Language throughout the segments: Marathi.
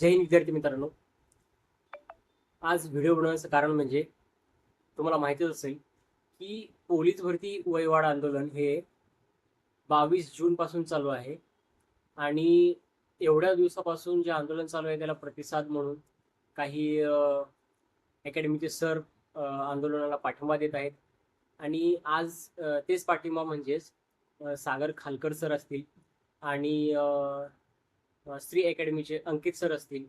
जय हिंद विद्यार्थी मित्रांनो, आज व्हिडिओ बनवण्याचं कारण म्हणजे तुम्हाला माहितीच असेल की पोलीस भरती वयवाढ आंदोलन हे 22 जून पासून चालू आहे. आणि एवढ्या दिवसापासून जे आंदोलन चालू आहे त्याला प्रतिसाद म्हणून काही अकॅडमीचे सर आंदोलनाला पाठिंबा देत आहेत. आणि आज तेच पाठिंबा म्हणजेच सागर खालकर सर असतील आणि श्री अकॅडमीचे अंकित सर असतील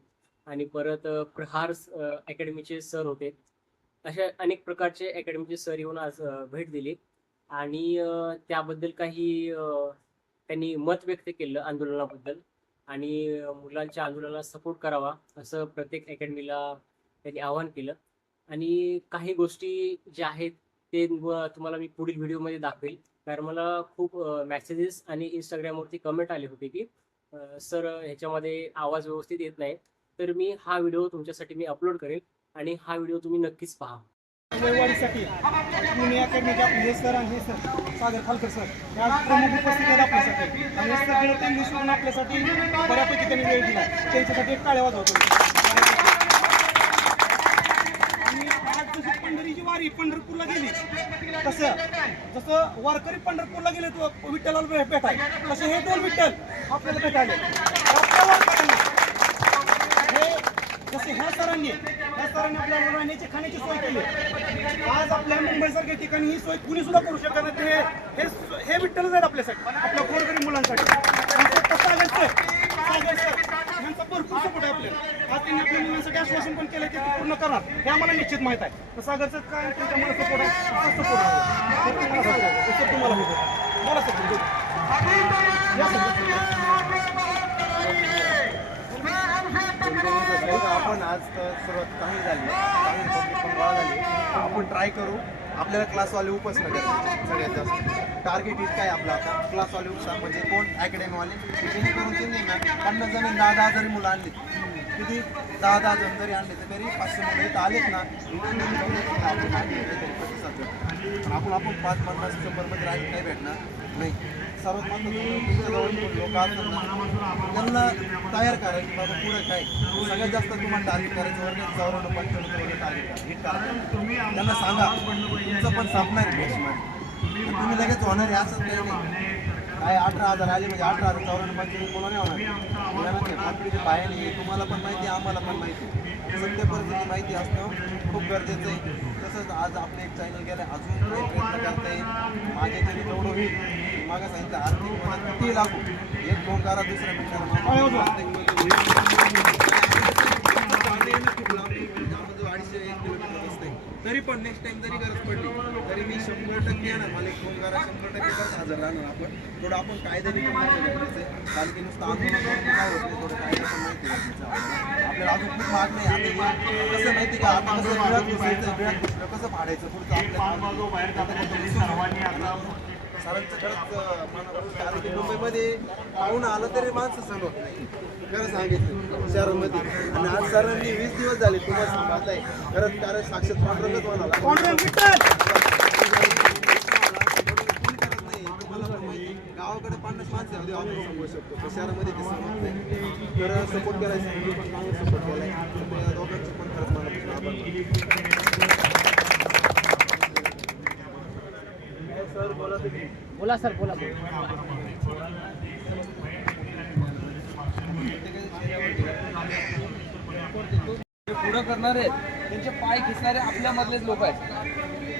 आणि परत प्रहार अकॅडमीचे सर होते. अशा अनेक प्रकारचे अकॅडमीचे सर येऊन आज भेट दिली आणि त्याबद्दल काही त्यांनी मत व्यक्त केलं आंदोलनाबद्दल. आणि मुलांच्या आंदोलनाला सपोर्ट करावा असं प्रत्येक अकॅडमीला त्यांनी आवाहन केलं. आणि काही गोष्टी ज्या आहेत ते तुम्हाला मी पुढील व्हिडिओमध्ये दाखवेल, कारण मला खूप मेसेजेस आणि इंस्टाग्रामवरती कमेंट आले होते की सर ह्याच्यामध्ये आवाज व्यवस्थित येत नाही. तर मी हा व्हिडिओ तुमच्यासाठी मी अपलोड करेल आणि हा व्हिडिओ तुम्ही नक्कीच पहा. वयवाढीसाठी पुणे अकॅडमीचे आपले हे सर आणि हे सर सागर खालकर सर हे आज प्रमुख उपस्थित आहेत आपल्यासाठी. आणि सगळे त्यांनी सोडून आपल्यासाठी बऱ्यापैकी त्यांनी वेळ दिला, त्यांच्यासाठी एक टाळ्या वाजवतो. आणि आज जशी पंढरीची वारी पंढरपूरला गेली जसं वारकरी पंढरपूरला गेले तो विठ्ठलाला भेटाय, तसे हे दोन विठ्ठल आपल्याला भेटायले. जसे ह्या सरांनी आपल्याला राहण्याची खाण्याची सोय केली. आज आपल्या मुंबईसारख्या ठिकाणी ही सोय कुणी सुद्धा करू शकत नाही. हे विठ्ठलच आहेत आपल्यासाठी, आपल्या गोरगरीब मुलांसाठी. यांचा भरपूर सपोर्ट आहे आपल्याला. आज त्यांनी आपल्या मुलांसाठी आश्वासन पण केलं ते पूर्ण करणार हे आम्हाला निश्चित माहित आहे. तर सागरचं काय त्यांचा मला सपोर्ट आहे, सपोर्ट आहे तुम्हाला मला सपोर्ट आपण आज तर सुरुवात चांगली झाली, चांगली पब्लिक पण गोळा झाली. आपण ट्राय करू. आपल्याला क्लासवाले उपच न करायचे सगळ्यात जास्त. टार्गेट इतकं आहे आपलं आता क्लासवाले उपसा म्हणजे कोण अकॅडमीवाले, जेणेकरून त्यांनी ना 50 जणी 10 जरी मुलं आणली, किती 10 जण जरी आणले तर तरी 500 मुलं इथं आलेत ना. आपण 5-50 100मध्ये राहील नाही भेटणार नाही. सर्वात महत्त्वाचं तुमच्याजवळ लोक असतात ना, त्यांना तयार करायचं बाबा पुढं काय. सगळ्यात जास्त तुम्हाला टार्गेट करायचं वर्ग 94-95 वगैरे टार्गेट हिट करा. त्यांना सांगा तुमचं पण संपणार आहे बेसमध्ये, तुम्ही लगेच होणार आहे असंच काही नाही. काय 18,000 आले म्हणजे 18,000 94-95 कोणा नाही होणार. मुलांना आपली बाहेर नाही, तुम्हाला पण माहिती आहे आम्हाला पण माहिती आहे. सत्य परिस्थिती माहिती असणं खूप गरजेचं आहे. तसंच आज आपलं एक चॅनल गेलं, अजून काही प्रयत्न करता येईल माझ्या तरी तेवढं होईल. मागं सांगितलं आर्थिक मदत किती लागू, एक फोन करा दुसऱ्या मिनिटाला 250-1 किलोमीटर असते. तरी पण नेक्स्ट टाइम जरी गरज पडली तरी मी 100% येणार. मला एक फोन करा, 100% हजर राहणार. आपण थोडं आपण कायद्याने पण गरजेचं आहे, कारण की नुसतं आंदोलन काय होत नाही, थोडं कायदा पण माहिती आपल्याला. अजून खूप माग नाही. आता कसं माहिती का, आता कसं बिळात घुसायचं, कसं फाडायचं पुढचं आपल्या सरांचं खरंच. कारण की मुंबईमध्ये पाहून आलं तरी माणसं सहन होत नाही, खरं सांगितलं शहरामध्ये. आणि आज सरांनी 20 दिवस झाले तुम्हाला सांभाळताय खरंच, कारण साक्षात पांडुरंगच म्हणाला. गावाकडे 50 माणसं आपण समजू शकतो, शहरामध्ये ते समजत नाही. तर सपोर्ट करायचं, मी पण चांगला सपोर्ट केलाय. त्या दोघांची पण खरंच मला सर बोला सर, बोला. पुढं करणारे त्यांचे पाय खिचणारे आपल्यामधलेच लोक आहेत.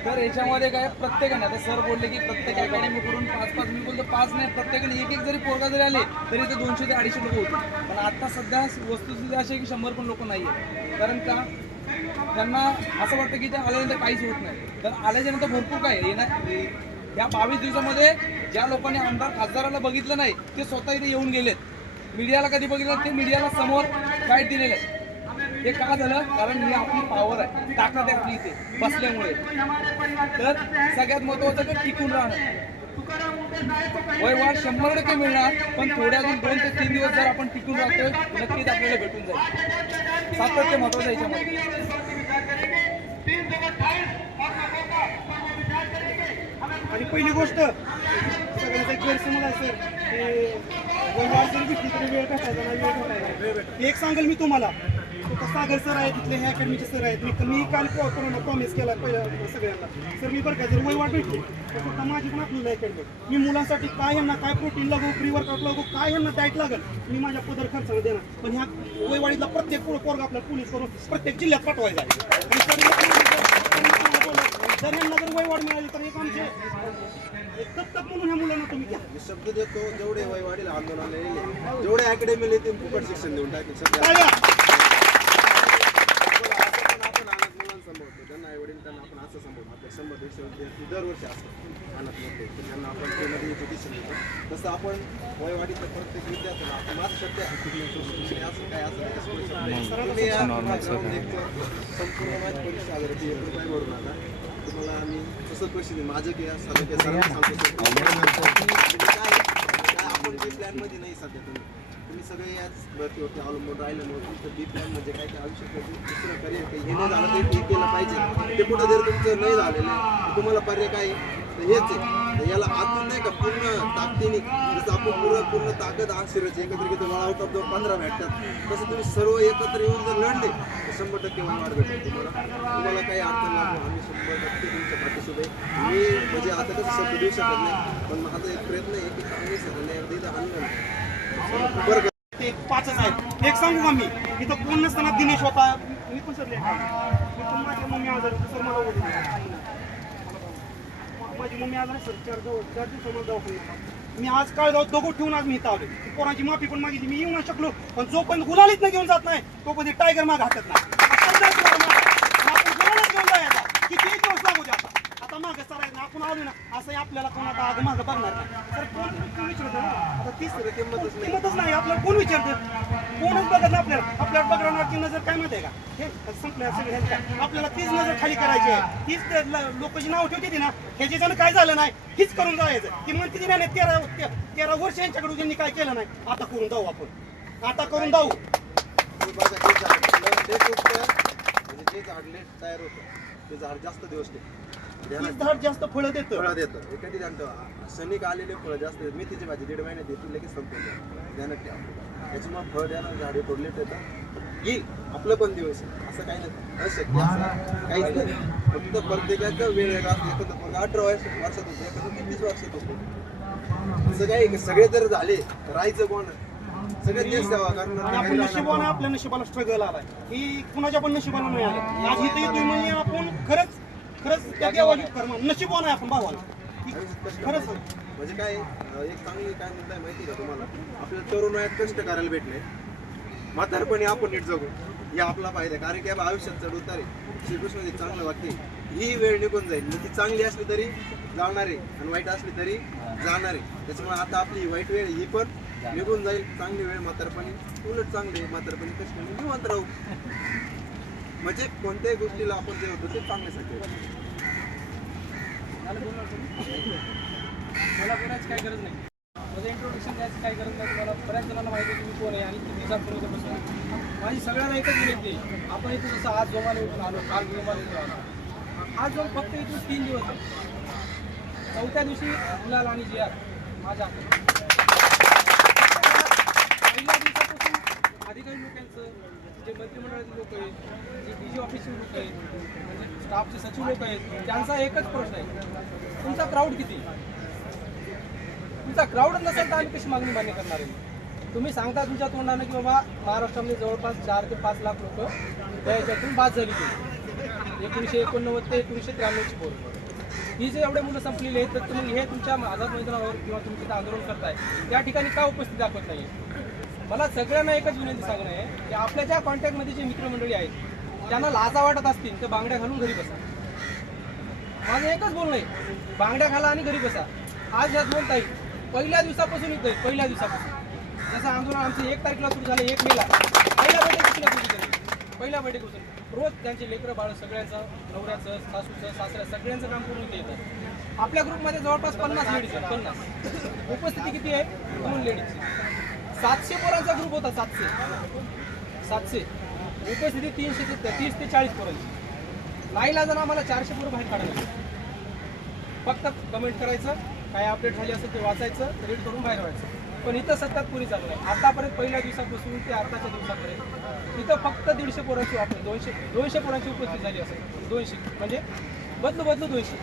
तर याच्यामध्ये काय प्रत्येकाने, आता सर बोलले की प्रत्येक अकॅडमीकडून 5-5, मी बोलतो 5 नाही, प्रत्येकाने एक जरी पोरगा जरी आले तरी ते 200 ते 250 लोक होते. पण आता सध्या वस्तुस्थिती अशी आहे की 100 पण लोक नाही आहेत. कारण का त्यांना असं वाटतं की ते आल्यानंतर काहीच होत नाही. तर आल्याच्यानंतर भरपूर काय येणार. या 22 दिवसामध्ये ज्या लोकांनी आमदार खासदाराला बघितलं नाही ते स्वतः इथे येऊन गेलेत. मीडियाला कधी बघितलं ते मीडियाला समोर फाईट दिलेलं आहे. हे का झालं, कारण ही आपली पॉवर आहे, ताकद आहे आपली इथे बसल्यामुळे. तर सगळ्यात महत्त्वाचं तर टिकून राहणं. वयवाढ 100% मिळणार, पण थोड्या अजून 2 ते 3 दिवस जर आपण टिकून राहतोय नक्कीच आपल्याला भेटून जाईल. सातत्य महत्त्वाचं याच्यामध्ये. आणि पहिली गोष्ट सगळ्यांचा गैरसमज आहे सर, वैवाड जरी भेटली तरी वेळ भेटायचा नाही, वेळ भेटायचा. एक सांगेल मी तुम्हाला, तो सागर सर आहेत तिथले, ह्या अकॅडमीचे सर आहेत. मी काल प्रॉमिस केला पहिल्या सगळ्यांना, सर मी बरं का जर वैवाड भेटली तर फक्त माझी पण आपल्याला अकॅडमी, मी मुलांसाठी काय यांना काय प्रोटीन लागू, प्री वर्कआउट लागू, काय यांना डाएट लागेल मी माझ्या पदर खर्चाने देणार. पण ह्या वैवाडीतला प्रत्येक पोरगा आपल्याला पोलीस करून प्रत्येक जिल्ह्यात पाठवायचा आहे. आणि जर यांना जर वैवाड मिळाली तर एक आमचे एक दत्तक म्हणून ह्या मुलांना तुम्ही घ्या. मी शब्द देतो, जेवढे वयवाडीला आंदोलन येईल जेवढे अकॅडमीला येतील फुकट शिक्षण देऊन टाकेल. सध्या टाळ्या. आपण अनाथ मुलांना सांभाळतो, त्यांना आई वडील त्यांना आपण असं सांभाळतो. आपल्या 100-150 विद्यार्थी दरवर्षी असतात अनाथ मोठे, तर त्यांना आपण फ्रीमध्ये एज्युकेशन देतो. तसं आपण वयवाडीतल्या प्रत्येक विद्यार्थ्याला आपण माझं शब्द आहे असं काय असं तुम्ही या ग्राउंड लेक्चर संपूर्ण माझी परीक्षा आली ती ₹1 भरू नका. तुम्हाला आम्ही तसं पैसे देऊ. माझं की सध्या ते सरांना सांगतो काय आपण बी प्लॅनमध्ये नाही सध्या. तुम्ही सगळे याच भरतीवरती अवलंबून राहिल्यामुळे तुमचं बी प्लॅन म्हणजे काय काय आयुष्यात दुसरं करिअर काही हे नाही झालं ते केलं पाहिजे. ते कुठं जर तुमचं नाही झालेलं आहे तुम्हाला पर्याय काय तर हेच आहे. तर याला आतून नाही का पूर्ण ताकदीने जसं आपण पूर्ण ताकद हा शरीराची एकत्र घेतो आउट ऑफ 15 भेटतात तसं तुम्ही सर्व एकत्र येऊन जर लढले तर 100% वाढ भेटेल तुम्हाला काही अडचण लागणार आम्ही 100% तुमच्या पाठीशी आहे. मी म्हणजे आता कसं शब्द देऊ शकत नाही पण माझा एक प्रयत्न आहे की चांगली सगळ्यांना इथं आणलं बरं. ते 5च आहेत. एक सांगू का मी इथं कोण नसताना दिनेश होता, मी पण सर मी पण माझी मम्मी आजारी होती सर, मला ओढून माझी मम्मी आजारी सर 4 दिवसामध्ये दवाखान्यात. मी आज काळ जाऊ दोघं ठेवून आज मी इथं आलो. पोरांची माफी पण मागितली, मी येऊ नाही शकलो पण जोपर्यंत गुलालीत नाही घेऊन जात नाही तोपर्यंत टायगर माग हातात नाही. आपण गुलालाच घेऊन जायचा किती दिवस लागू द्या. आता मागं सरायचं ना आपण आलो ना असं आपल्याला कोण आता आग मागं बघणार नाही. तर कोण विचारतं ना आता तीच किंमतच नाही आपल्याला कोण विचारतं, कोणच बघत नाही आपल्याला बघणारची नजर काय माहिती आहे का हे संपल्या सगळं काय आपल्याला तीच नजर खाली करायची आहे. तीच लोकांची नाव ठेवते ना ह्याच्यानं काय झालं नाही हीच करून जायचं की म्हणते नाही 13 वर्ष यांच्याकडून त्यांनी काय केलं नाही आता करून जाऊ आपण आता करून जाऊ. म्हणजे जे झाड लेट तयार होतं ते झाड जास्त दिवस झाड जास्त फळं देतं. फळं देतं. एखादी जाणतो सैनिक आलेले फळं जास्त मेथीची भाजी 1.5 महिन्यात येतील लगेच संपवून ध्यानात ठेवा. त्याच्यामुळे फळ द्यायला झाडे थोडं लेट येतं येईल आपलं पण दिवस असं काही नाही अशक्य असं काहीच नाही. फक्त प्रत्येकाचा वेळ वेगळा असतो. एखादं 18 वर्षात होतं एखादं 23 वर्षात होतं. असं काही सगळे जर झाले तर राहायचं कोण सगळे देश द्यावा कारण आपण नशिबाने आपल्या नशिबाला स्ट्रगल आलाय ही कुणाच्या पण नशिबाला नाही आलं. आज इथे येतोय म्हणजे आपण खरंच त्या देवाची कर्म नशिबाने आहे आपण भावाला खरंच. म्हणजे काय एक चांगली काय मुद्दा आहे माहिती का तुम्हाला आपल्या तरुण वयात कष्ट करायला भेटले म्हातारपणी आपण नीट जगू या आपला फायदा आहे. कारण की आयुष्यात चढ उतार आहे. श्रीकृष्ण चांगलं वाक्य ही वेळ निघून जाईल मग ती चांगली असली तरी जाणार आहे आणि वाईट असली तरी जाणार आहे. त्याच्यामुळे आता आपली वाईट वेळ ही पण निघून जाईल. चांगली वेळ म्हातारपणी उलट चांगली म्हातारपणी कष्ट निवांत राहू. म्हणजे कोणत्याही गोष्टीला आपण जे होतो ते चांगल्यासाठी मला बोलायची काही गरज नाही. माझं इंट्रोडक्शन द्यायची काही गरज नाही. तुम्हाला बऱ्याच जणांना माहिती आहे की मी कोण आहे आणि किती दिवसांपर्यंत बसून माझी सगळ्यांना एकच विनंती आहे. आपण इथं जसं आज जोमाने उठून आलो काल जोमाने उठून आलो आज जो फक्त इथून 3 दिवस आहे. 4थ्या दिवशी गुलाल आणि जियार माझ्या पहिल्या दिवसापासून अधिकारी लोकांचं जे मंत्रिमंडळातील लोक आहेत जे DG ऑफिसचे लोक आहेत म्हणजे स्टाफचे सचिव लोक आहेत त्यांचा एकच प्रश्न आहे तुमचा क्राऊड किती. तुमचा क्राऊड नसेल तर आम्ही कशी मागणी मान्य करणार आहे. तुम्ही सांगता तुमच्या तोंडानं की बाबा महाराष्ट्रामध्ये जवळपास 4 ते 5 लाख लोक त्या याच्यातून बाद झाली होती 1989 ते 1993ची पोर. ही जे एवढे मुलं संपलेली आहेत तर तुम्ही हे तुमच्या आझाद मैदानावर किंवा तुम्ही तिथं आंदोलन करताय त्या ठिकाणी का उपस्थिती दाखवत नाही. मला सगळ्यांना एकच विनंती सांगणं आहे की आपल्या ज्या कॉन्टॅक्टमध्ये जे मित्रमंडळी आहेत त्यांना लाजा वाटत असतील तर बांगड्या घालून घरी बसा. माझं एकच बोलणं आहे बांगड्या घाला आणि घरी बसा. आज ह्यात बोलता येईल पहिल्या दिवसापासून येतोय पहिल्या दिवसापासून जसं आंदोलन आमचं 1 तारखेला सुरू झालं 1 मेला पहिल्या बैठकीला सुरू झाली पहिल्या बैठकीपासून रोज त्यांचे लेकरं बाळ सगळ्यांचं नवऱ्याचं सासूचं सासऱ्या सगळ्यांचं काम करून इथे येतं. आपल्या ग्रुपमध्ये जवळपास 50 लेडीज आहेत. 50 उपस्थिती किती आहे 2 लेडीजची. 700 पोरांचा ग्रुप होता 700 उपस्थिती 30 ते 40 पोरांची. नाहीला जण आम्हाला 400 पोरं बाहेर काढायला फक्त कमेंट करायचं काय अपडेट झाली असेल ते वाचायचं रीड करून बाहेर व्हायचं. पण इथं सतत पुरी चालू आहे. आतापर्यंत पहिल्या दिवसापासून ते आताच्या दिवसापर्यंत इथं फक्त 150 पोरांची वापर 200 पोरांची उपस्थिती झाली असेल. 200 म्हणजे बदलू 200